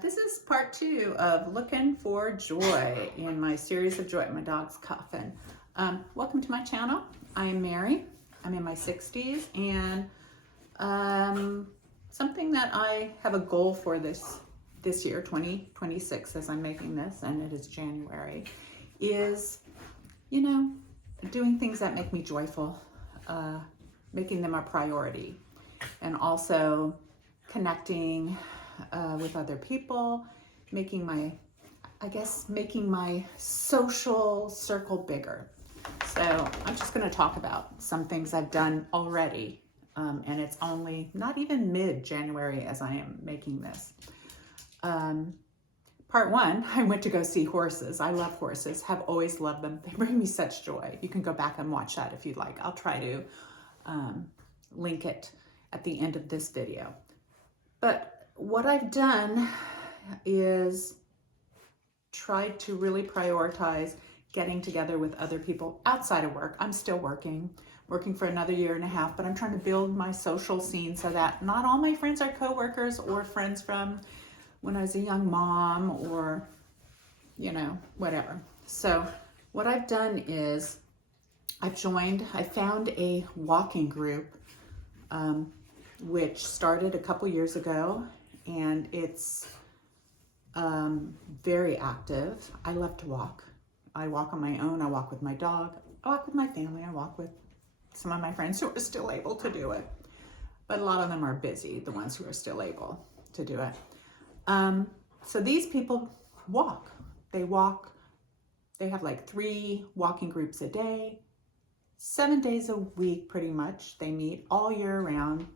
This is part 2 of Looking for Joy in my series of Joy at My Dog's Coffin. Welcome to my channel. I'm Mary. I'm in my 60s, and something that I have a goal for this year, 2026, as I'm making this, and it is January, is, doing things that make me joyful, making them a priority, and also connecting with other people, making my social circle bigger. So I'm just going to talk about some things I've done already, and it's only not even mid-January as I am making this. Part 1, I went to go see horses. I love horses, have always loved them. They bring me such joy. You can go back and watch that if you'd like. I'll try to link it at the end of this video. But what I've done is tried to really prioritize getting together with other people outside of work. I'm still working for another 1.5 years, but I'm trying to build my social scene so that not all my friends are coworkers or friends from when I was a young mom or, whatever. So what I've done is I found a walking group, which started a couple years ago, and it's very active. I love to walk. I walk on my own. I walk with my dog. I walk with my family. I walk with some of my friends who are still able to do it. But a lot of them are busy, the ones who are still able to do it. So these people walk. They walk. They have like 3 walking groups a day, 7 days a week pretty much. They meet all year round.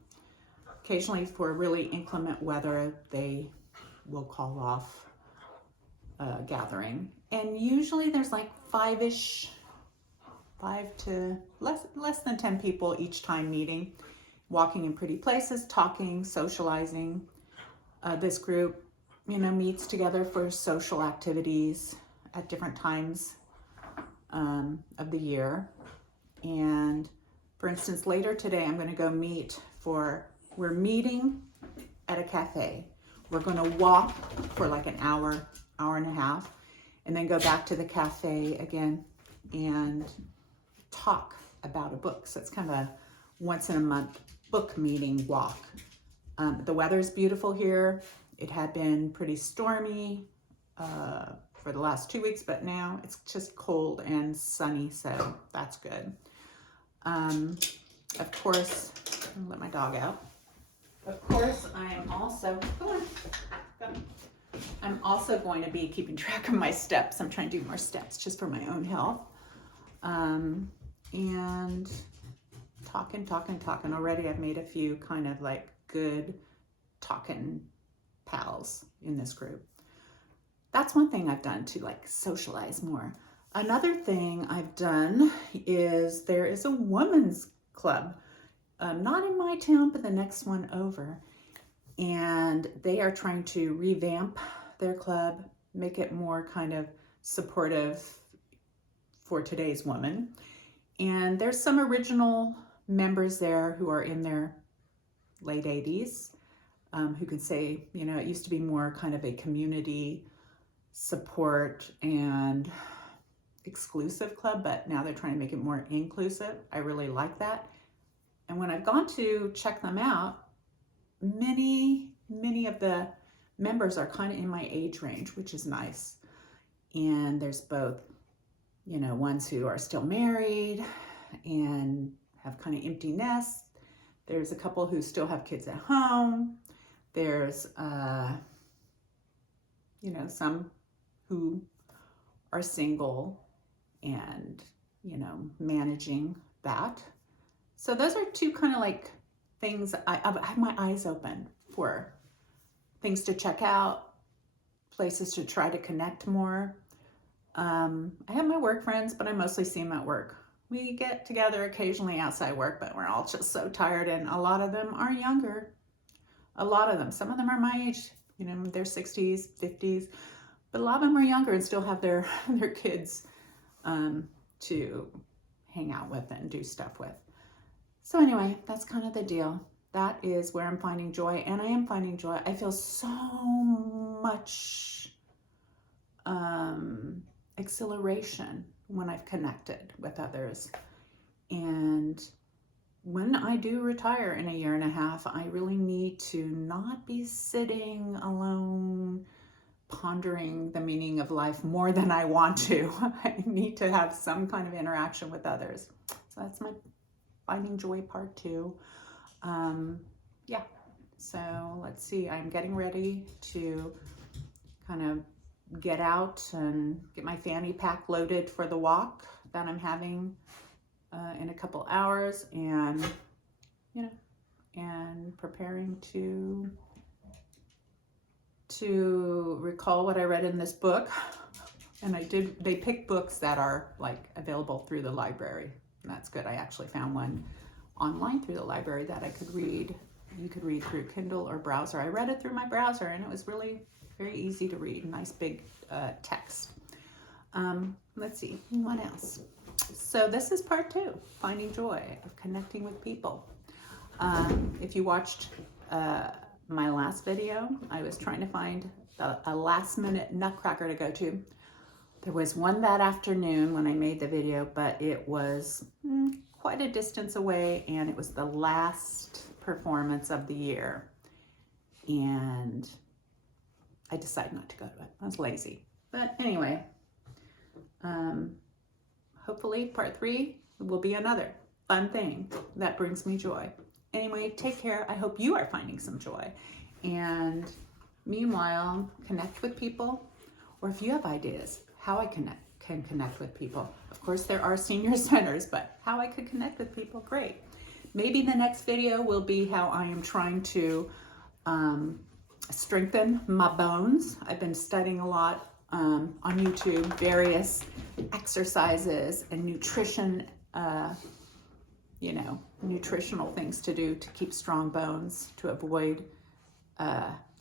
Occasionally for really inclement weather, they will call off a gathering. And usually there's like 5 to less than 10 people each time meeting, walking in pretty places, talking, socializing. This group, meets together for social activities at different times of the year. And for instance, later today, I'm going to go we're meeting at a cafe. We're going to walk for like an hour and a half, and then go back to the cafe again and talk about a book. So it's kind of a once in a month book meeting walk. The weather's beautiful here. It had been pretty stormy for the last 2 weeks, but now it's just cold and sunny, so that's good. Of course, I'll let my dog out. Of course, I'm also going to be keeping track of my steps. I'm trying to do more steps just for my own health. And talking. Already I've made a few kind of like good talking pals in this group. That's one thing I've done to like socialize more. Another thing I've done is there is a women's club, not in my town, but the next one over. And they are trying to revamp their club, make it more kind of supportive for today's woman. And there's some original members there who are in their late 80s, who could say, it used to be more kind of a community support and exclusive club, but now they're trying to make it more inclusive. I really like that. And when I've gone to check them out, many of the members are kind of in my age range, which is nice. And there's both, ones who are still married and have kind of empty nests. There's a couple who still have kids at home. There's, some who are single and, managing that. So those are 2 kind of like things I have my eyes open for, things to check out, places to try to connect more. I have my work friends, but I mostly see them at work. We get together occasionally outside work, but we're all just so tired, and a lot of them are younger. A lot of them. Some of them are my age, their 60s, 50s, but a lot of them are younger and still have their kids to hang out with and do stuff with. So anyway, that's kind of the deal. That is where I'm finding joy, and I am finding joy. I feel so much exhilaration when I've connected with others. And when I do retire in a year and a half, I really need to not be sitting alone, pondering the meaning of life more than I want to. I need to have some kind of interaction with others. So that's my finding joy part 2. Yeah, so let's see, I'm getting ready to kind of get out and get my fanny pack loaded for the walk that I'm having in a couple hours, and and preparing to recall what I read in this book. And they pick books that are like available through the library, and that's good. I actually found one online through the library that I could read. You could read through Kindle or browser. I read it through my browser, and it was really very easy to read. Nice big text. Let's see, what else? So this is part 2, finding joy of connecting with people. If you watched my last video, I was trying to find a last minute nutcracker to go to. There was one that afternoon when I made the video, but it was quite a distance away, and it was the last performance of the year. And I decided not to go to it. I was lazy. But anyway, hopefully part 3 will be another fun thing that brings me joy. Anyway, take care. I hope you are finding some joy. And meanwhile, connect with people. Or if you have ideas how I can connect with people. Of course, there are senior centers, but how I could connect with people, great. Maybe the next video will be how I am trying to strengthen my bones. I've been studying a lot on YouTube, various exercises and nutrition, nutritional things to do to keep strong bones, to avoid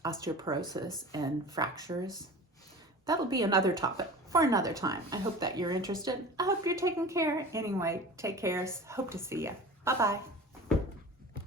osteoporosis and fractures. That'll be another topic for another time. I hope that you're interested. I hope you're taking care. Anyway, take care. Hope to see you. Bye-bye.